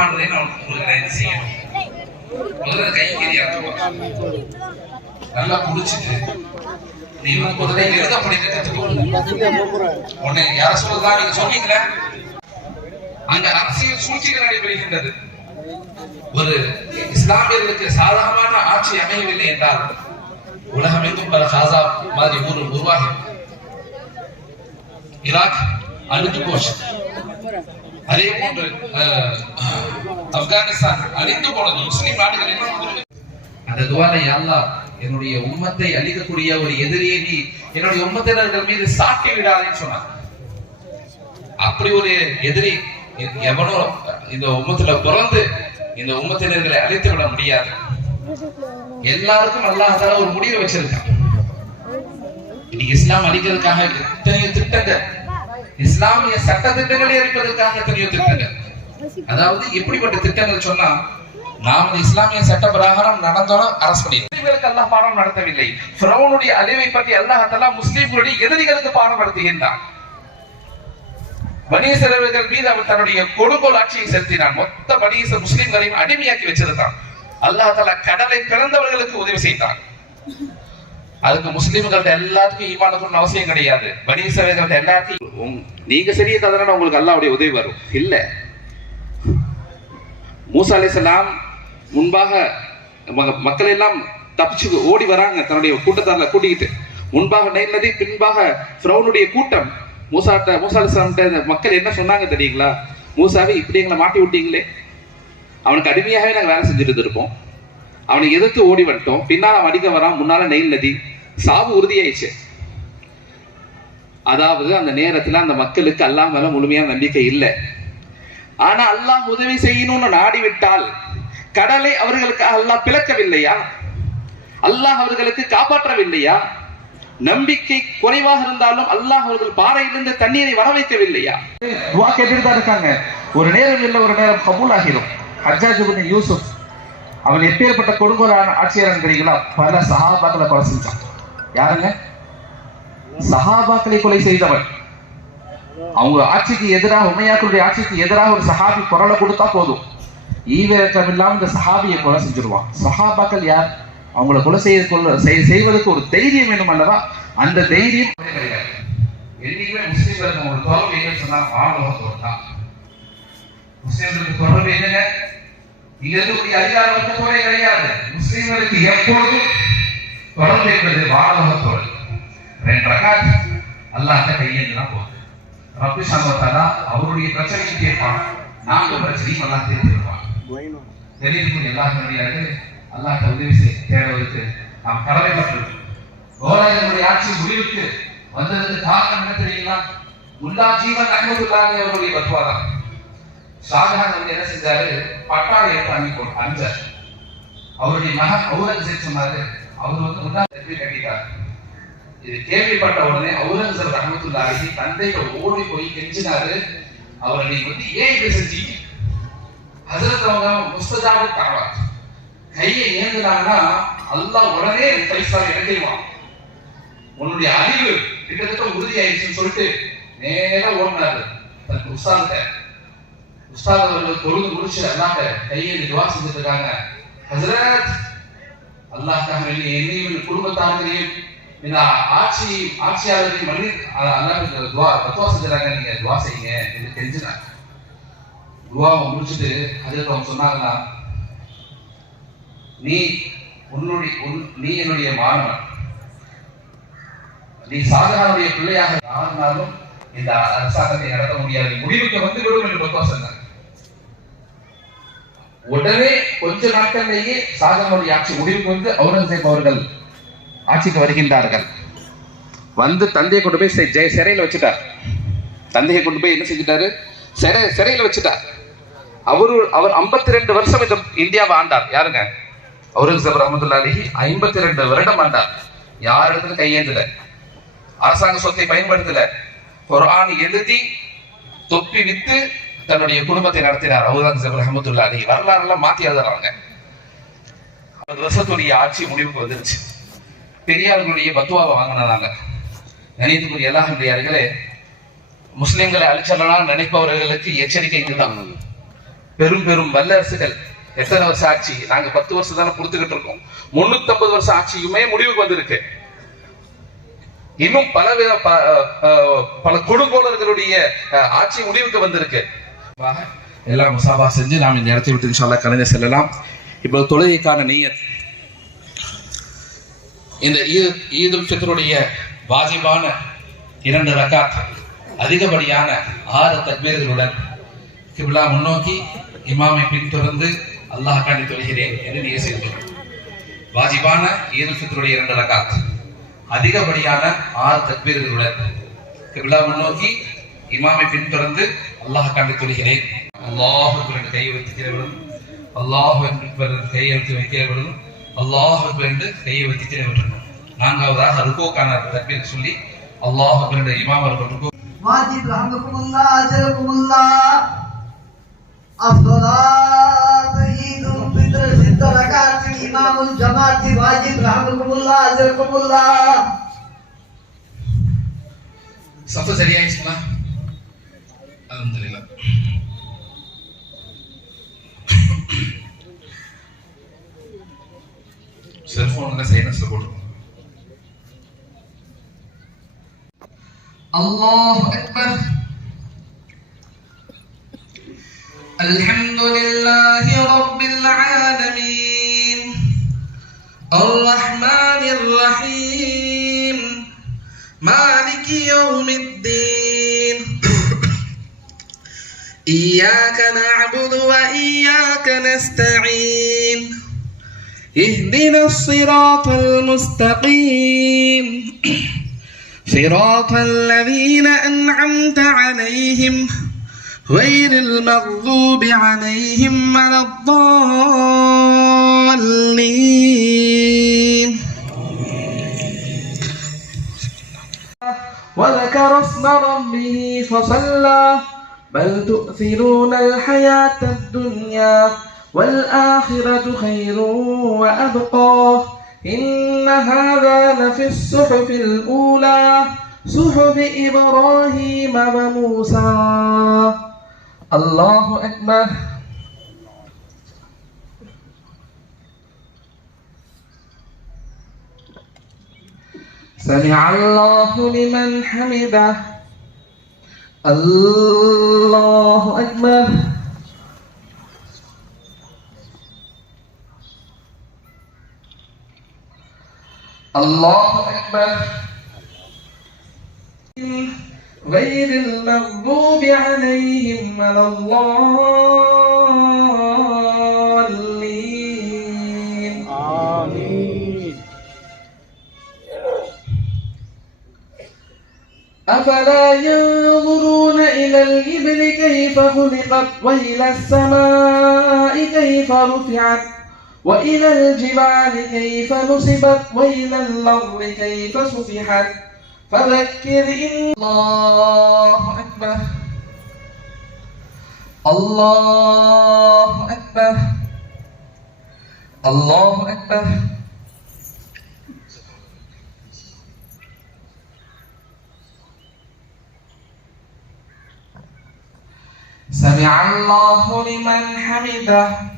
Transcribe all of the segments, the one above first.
முடியுமான்றதை நான் உங்களுக்கு நான் செய்யணும் முதல்ல கை கீறி நல்லா குடிச்சிட்டு நீ வந்து முதல்ல எழுத படிக்க கத்துக்கோ உன்னை யார சொல்றதா நீங்க சொன்னீங்களே அங்க அரசியல் சூழ்ச்சிகள் நடைபெறுகின்றது. ஒரு இஸ்லாமியர்களுக்கு சாதகமான ஆட்சி அமையவில்லை என்றால் உலகம் எங்கும் பல காசா மாதிரி ஊர் உருவாகி. ஈராக் அழிந்து போச்சு. அதே போன்று ஆப்கானிஸ்தான் அழிந்து போனது. முஸ்லிம் நாடுகள் அந்த துவாலை அல்லாஹ் என்னுடைய உம்மத்தை அழிக்கக்கூடிய ஒரு எதிரியை நீ என்னுடைய உம்மத்தினர்கள் மீது சாட்டி விடாதேன்னு சொன்னான். அப்படி ஒரு எதிரி எவனோ இந்த உம்மத்துல பிறந்து இந்த உம்மத்தினர்களை அழித்து விட முடியாது. எல்லாருக்கும் அல்லாஹால ஒரு முடிவு வச்சிருக்கான். இன்னைக்கு இஸ்லாம் அழிக்கிறதுக்காக எத்தனையோ திட்டங்கள் இஸ்லாமிய சட்ட திட்டங்களை அளிப்பதற்காக எத்தனையோ திட்டங்கள். அதாவது எப்படிப்பட்ட திட்டங்கள் சொன்னா நாம் இஸ்லாமிய சட்ட பிரகாரம் நடந்தோம் அரசு பண்ணிடுவோம் அல்லாஹ் பாடம் நடத்தவில்லை. ஃபிரௌனுடைய அழிவை பற்றி அல்லாஹ் தஆலா எதிரிகளுக்கு பாடம் நடத்துகின்றான். பனீசரவர்கள் மீது அவன் தன்னுடைய கொடுங்கோல் ஆட்சியை செலுத்தினான். மொத்த வணிக முஸ்லிம்களையும் அடிமையாக்கி வச்சிருந்தான். அல்லாஹ் தலா கடலை பிறந்தவர்களுக்கு உதவி செய்தான். அதுக்கு முஸ்லீம்கள்ட்ட எல்லாத்துக்கும் ஈமானுக்கும் அவசியம் கிடையாது. பனீசரவர்கள்ட்ட எல்லாத்தையும் உம், நீங்க சரியா தந்தனா உங்களுக்கு அல்லாவுடைய உதவி வரும். இல்ல. மூசா அலிசலாம் முன்பாக மக்கள் எல்லாம் தப்பிச்சு ஓடி வராங்க தன்னுடைய கூட்டத்தாரில் கூட்டிக்கிட்டு. முன்பாக நைல் நதி பின்பாக ஃப்ரௌனுடைய கூட்டம். மூசாட்ட மூசா அலிஸ்லாம்கிட்ட மக்கள் என்ன சொன்னாங்க தெரியுங்களா? மூசாவே இப்படி எங்களை மாட்டி விட்டீங்களே. அவனுக்கு அடிமையாகவே நாங்கள் வேலை செஞ்சுட்டு இருந்திருப்போம். அவனை எதிர்த்து ஓடி வந்துட்டோம். பின்னால் அவன் அடிக்க வரான் முன்னால நெயில் நதி. சாவு உறுதியாயிடுச்சு. அதாவது அந்த நேரத்தில் அந்த மக்களுக்கு அல்லாமல் முழுமையான நம்பிக்கை இல்லை. ஆனா அல்லாஹ் உதவி செய்யணும்னு நாடிவிட்டால் கடலை அவர்களுக்கு அல்லாஹ் பிளக்கவில்லையா? அல்லாஹ் அவர்களுக்கு காப்பாற்றவில்லையா? நம்பிக்கை குறைவாக இருந்தாலும் அல்லாஹ் அவர்கள் பாறையிலிருந்து தண்ணீரை வர வைக்கவில்லையா? துவா கேட்டுட்டு தான் இருக்காங்க? ஒரு நேரம் இல்லை ஒரு நேரம் கபூல் ஆகிரும் ஹஜ்ஜாஜ் யூசுப் அவன் எப்பேற்பட்ட கொடுங்கோலான ஆட்சியரன் தெரியுங்களா? பல சஹாபாக்களை கொலை செஞ்சான். யாருங்க? சஹாபாக்களை கொலை செய்தவன். அவங்க ஆட்சிக்கு எதிராக உமையாக்களுடைய ஆட்சிக்கு எதிராக ஒரு சஹாபி குரலை கொடுத்தா போதும். ஈவிரக்கம் இல்லாமல் இந்த சஹாபியை கொலை செஞ்சிருவான். சஹாபாக்கள் யார்? அவங்கள கொலை செய்ய கொள்ள செய்- செய்வதற்கு ஒரு தைரியம் வேணும் அல்லவா? அந்த தைரியம் கிடையாது. என்னைக்குமே முஸ்லீம்களுக்கு ஒரு தொடர்பு எங்கன்னு சொன்னா ஆணவத்தோடு தான். முஸ்லீம்களுக்கு தொடர்பு என்னங்க இங்க இருக்கக்கூடிய அதிகார வர்க்கத்தோட கிடையாது. முஸ்லீம்களுக்கு எப்பொழுதும் தொடர்பு என்பது வானவத்தோடு ரெண்டு ரகாத் அல்லாஹ் கையேந்து தான் போகுது. ரப்பு சம்பத்தாலா அவருடைய பிரச்சனையை தீர்ப்பான். நாங்க பிரச்சனையும் அல்லாஹ் தீர்த்திருப்பான் தெரிவிக்கும் எல்லா கண்ணியாக அல்லாஹ் உதவி செய்ய தேடுவதற்கு நாம் கடமைப்பட்டிருக்கோம் கோலாயனுடைய ஆட்சி முடிவுக்கு வந்ததுக்கு காரணம் என்ன தெரியுங்களா? முல்லா ஜீவன் அஹமதுல்லாஹி அவருடைய பத்வா தான் ஷாஜஹான் வந்து என்ன செஞ்சாரு? பட்டாளை எடுத்து அனுப்பி அனுப்பிச்சார் அவருடைய மகன் அவுரங்கசீப் சொன்னாரு அவர் வந்து திருப்பி கட்டிட்டார் இது கேள்விப்பட்ட உடனே அவுரங்கசர் ரஹமத்துல்லாஹி தந்தையில ஓடி போய் கெஞ்சினாரு. அவரை நீங்க வந்து ஏன் இப்படி செஞ்சீங்க? ஹசரத் அவங்க முஸ்தஜாபு தாவா கையை ஏந்துனாங்கன்னா அல்லாஹ் உடனே பைசா இறங்கிடுவான் உன்னுடைய அறிவு கிட்டத்தட்ட உறுதி ஆயிடுச்சுன்னு சொல்லிட்டு நேரா ஓடினாரு. தன் உஸ்தாத உஸ்தாத் அவர்கள் தொழுது முடிச்சு அல்லாட்ட கையை துவா செஞ்சுட்டு இருக்காங்க. ஹசரத் அல்லாஹ் என்னையும் குடும்பத்தார்களையும் இந்த ஆட்சி ஆட்சியாளரையும் மன்னி அல்லாஹ் துவா துவா செஞ்சுறாங்க நீங்க துவா செய்யுங்க என்று தெரிஞ்சுனாங்க துவாவை முடிச்சுட்டு அதில் அவங்க சொன்னாங்கன்னா நீ உன்னுடைய உன்- நீ என்னுடைய மாணவன். நீ சாதனாவுடைய பிள்ளையாக யாருனாலும் இந்த அரசாங்கத்தை நடத்த முடியாது. முடிவுக்கு வந்து விடும் என்று பத்துவா சொன்னாங்க. உடனே கொஞ்ச நாட்களிலேயே ஷாஜகானுடைய ஆட்சி முடிவுக்கு வந்து அவுரங்கசீப் அவர்கள் ஆட்சிக்கு வருகின்றார்கள். வந்து தந்தையை கொண்டு போய் சிறையில் ஜெய- சிறையில வச்சுட்டார். தந்தையை கொண்டு போய் என்ன செஞ்சுட்டாரு? சிறை சிறையில வச்சுட்டார். அவரு அவர் 52 ரெண்டு வருஷம் இந்த இந்தியாவை ஆண்டார். யாருங்க? அவுரங்கசீப் ரஹமத்துல்லாலி ஐம்பத்தி ரெண்டு வருடம் ஆண்டார். யார் இடத்துல கையேந்தல? அரசாங்க சொத்தை பயன்படுத்தல. குரான் எழுதி தொப்பி வித்து தன்னுடைய குடும்பத்தை நடத்தினார் அவுரங்கசீப் ரஹமத்துல்லாலி வரலாறுலாம் மாத்தி எழுதுறாங்க. ஐம்பது வருஷத்துடைய ஆட்சி முடிவுக்கு வந்துருச்சு. பெரியார்களுடைய பத்துவாவை வாங்கினாங்க கணியத்துக்குரிய எல்லா பெரியார்களே முஸ்லிம்களை அழிச்சிடலாம் நினைப்பவர்களுக்கு எச்சரிக்கை இதுதான். பெரும் பெரும் வல்லரசுகள் எத்தனை வருஷம் ஆட்சி நாங்க பத்து வருஷம் தானே கொடுத்துக்கிட்டு இருக்கோம். முன்னூத்தி வருஷம் ஆட்சியுமே முடிவுக்கு வந்திருக்கு. இன்னும் பலவித ப- பல கொடுங்கோளர்களுடைய அஹ், ஆட்சி முடிவுக்கு வந்திருக்கு. எல்லாம் முசாபா செஞ்சு நாம் இந்த இடத்தை விட்டு இன்ஷால்லா கலைஞர் செல்லலாம். இப்போ தொழுகைக்கான நீயத் இந்த ஈதுல் ஃபித்ருடைய வாஜிபான இரண்டு ரக்காத் அதிகப்படியான ஆறு தக்பீர்களுடன் கிப்லா முன்னோக்கி இமாமை பின்தொடர்ந்து அல்லாஹ் காண்டி தொழுகிறேன் என்று நீங்க செய்து வாஜிபான ஈதுல் ஃபித்ருடைய இரண்டு ரக்காத் அதிகப்படியான ஆறு தக்பீர்களுடன் கிப்லா முன்னோக்கி இமாமை பின்தொடர்ந்து அல்லாஹ் காண்டி தொழுகிறேன். அல்லாஹ் என்று கையை வைத்துக்கிறவர்களும் அல்லாஹ் கையை வைத்து வைக்கிறவர்களும் அல்லாஹ் என்று கையை வைத்துக்கிறவர்களும் நான்காவதாக ருக்கோக்கான தக்பீர் சொல்லி அல்லாஹ் என்று இமாம் அவர்கள் ருக்கோ واجب رحمكم الله اجركم الله الصلاة عيد الفطر ست ركعات امام الجماعة واجب رحمكم الله اجركم الله சஃபு சரியாயிடுச்சுங்களா அல்ஹம்துலில்லாஹ் ഫോണിന്റെ സൈലൻസ് കൊടുക്കും അല്ലാഹു അക്ബർ അൽഹംദുലില്ലാഹി റബ്ബിൽ ആലമീൻ അർറഹ്മാനിർ റഹീം മാലികി യൗമിദ്ദീൻ إياك نعبد وإياك نستعين اهدنا الصراط المستقيم. صراط الذين أنعمت عليهم غير المغضوب عليهم ولا الضالين. وذكر اسم ربه فصلى بل تؤثرون الحياة الدنيا. والآخرة خير وأبقى. إن هذا لفي الصحف الأولى صحف إبراهيم وموسى. الله أكبر. سمع الله لمن حمده. الله أكبر. الله أكبر. غير المغضوب عليهم ولا الضالين. أفلا ينظرون إلى الإبل كيف خلقت وإلى السماء كيف رفعت؟ وإلى الجبال كيف نصبت وإلى الأرض كيف سفحت فذكر إن الله أكبر. الله أكبر. الله أكبر. سمع الله لمن حمده.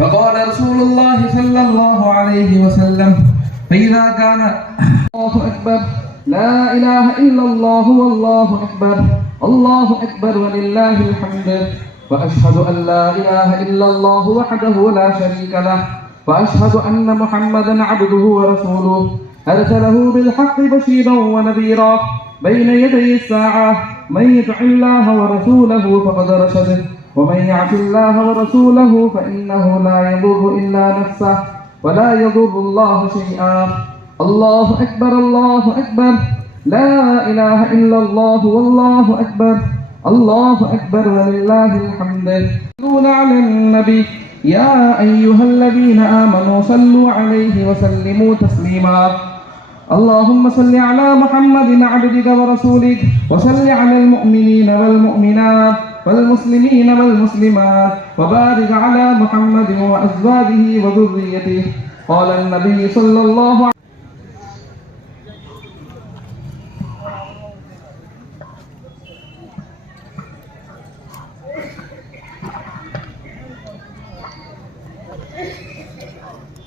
فقال رسول الله صلى الله عليه وسلم فإذا كان الله أكبر لا إله إلا الله والله أكبر الله أكبر ولله الحمد وأشهد أن لا إله إلا الله وحده لا شريك له وأشهد أن محمدا عبده ورسوله أرسله بالحق بشيرا ونذيرا بين يدي الساعة من يطع الله ورسوله فقد رشد ومن يعص الله ورسوله فإنه لا يضر إلا نفسه ولا يضر الله شيئا. الله أكبر الله أكبر. لا إله إلا الله والله أكبر. الله أكبر ولله الحمد. صلوا على النبي. يا أيها الذين آمنوا صلوا عليه وسلموا تسليما. اللهم صل على محمد عبدك ورسولك وصل على المؤمنين والمؤمنات. والمسلمين والمسلمات وبارك على محمد وأزواجه وذريته. قال النبي صلى الله عليه وسلم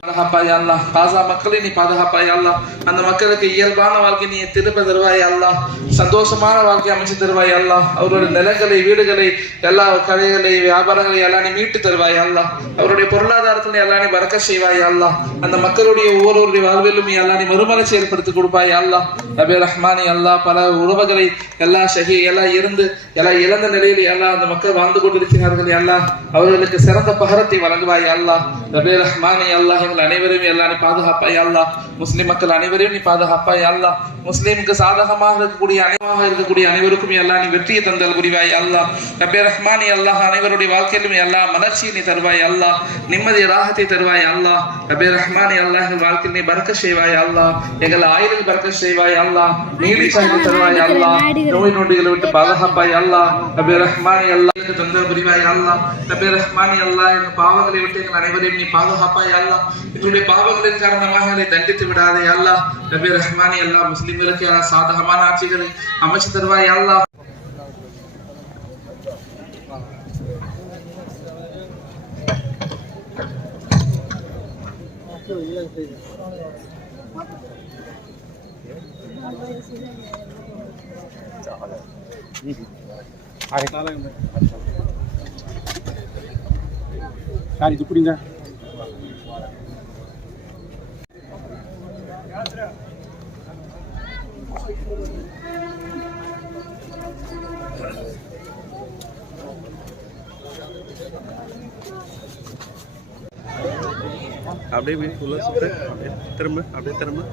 Pada hapa ya Allah, pada hapa ya Allah, அந்த மக்களுக்கு இயல்பான வாழ்க்கை நீ திரும்ப தருவாய் அல்லாம் சந்தோஷமான வாழ்க்கை அமைச்சு தருவாய் அல்லாம் அவருடைய நிலங்களை வீடுகளை எல்லா கடைகளை வியாபாரங்களை எல்லாம் நீ மீட்டு தருவாய் அல்லாம் அவருடைய பொருளாதாரத்தில் எல்லாம் நீ பறக்க செய்வாய் அல்லாஹ். அந்த மக்களுடைய ஒவ்வொருவருடைய வாழ்விலும் எல்லாம் நீ மறுமலர்ச்சி ஏற்படுத்தி கொடுப்பாய் அல்லாம் நபி ரஹ்மானி அல்லா பல உறவுகளை எல்லா ஷஹி எல்லாம் இருந்து எல்லாம் இழந்த நிலையில் எல்லாம் அந்த மக்கள் வாழ்ந்து கொண்டிருக்கிறார்கள் எல்லாம் அவர்களுக்கு சிறந்த பகரத்தை வழங்குவாய் அல்லாஹ். நபி ரஹ்மானி அல்லாஹ் எங்கள் அனைவரும் எல்லாம் பாதுகாப்பாய் அல்லாஹ். முஸ்லிம் மக்கள் அனைவரையும் நீ பாதுகாப்பாய் அல்லாஹ் முஸ்லீமுக்கு சாதகமாக இருக்கக்கூடிய அனைவாக இருக்கக்கூடிய அனைவருக்கும் எல்லாம் நீ வெற்றியை தந்தல் புரிவாய் அல்லாஹ். நபி ரஹ்மானி அல்லாஹ் அனைவருடைய வாழ்க்கையிலும் எல்லா மலர்ச்சியை நீ தருவாய் அல்லாஹ். நிம்மதி ராகத்தை தருவாய் அல்லாஹ். நபி ரஹ்மானி அல்லாஹ் எங்கள் வாழ்க்கையில் நீ பறக்க செய்வாய் அல்லாஹ். எங்கள் ஆயுளில் பறக்க செய்வாய் அல்லாஹ். நீதி சாய்ந்து தருவாய் அல்லாஹ். நோய் நொடிகளை விட்டு பாதுகாப்பாய் அல்லாஹ். நபி ரஹ்மானி அல்லாஹ் எனக்கு தந்தல் புரிவாய் அல்லாஹ். நபி ரஹ்மானி அல்லாஹ் எங்கள் பாவங்களை விட்டு எங்கள் அனைவரையும் நீ பாதுகாப்பாய் அல்லாஹ். எங்களுடைய பாவங்களின் காரணமாக அதை தண்டித்து விடாதே அல்லாஹ். நபி ரஹ்மானி அல்லாஹ் முஸ்லீம் அல்லாஹ் சாதகமான ஆட்சிகளை அமைச்சு தருவாய் அல்லாஹ் சாரி துப்பிடுங்க அப்படியே மீன் உள்ள சுத்து. அப்படியே திரும்ப அப்படியே திரும்ப.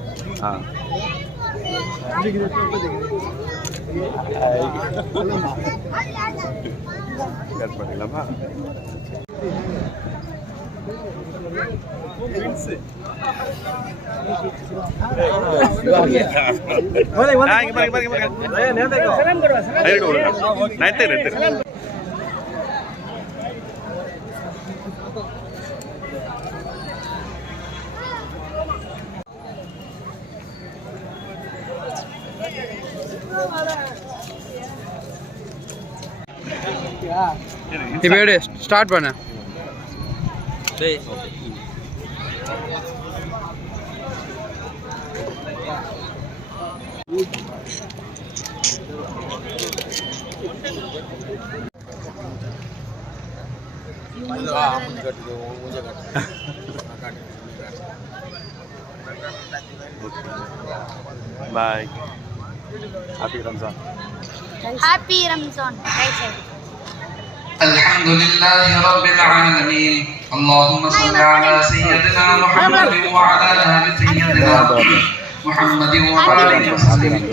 ஆ. கட் பண்ணிடலாமா? இப்போ ஸ்டார்ட் பண்ண. Đây. Bye. Happy Ramzan. Happy Ramzan. Right side. الحمد لله رب العالمين. اللهم صل على سيدنا محمد وعلى آل سيدنا محمد وبارك وسلم.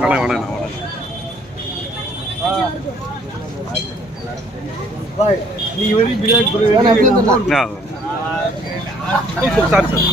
வணக்கம் வணக்கம் சாரி சார்.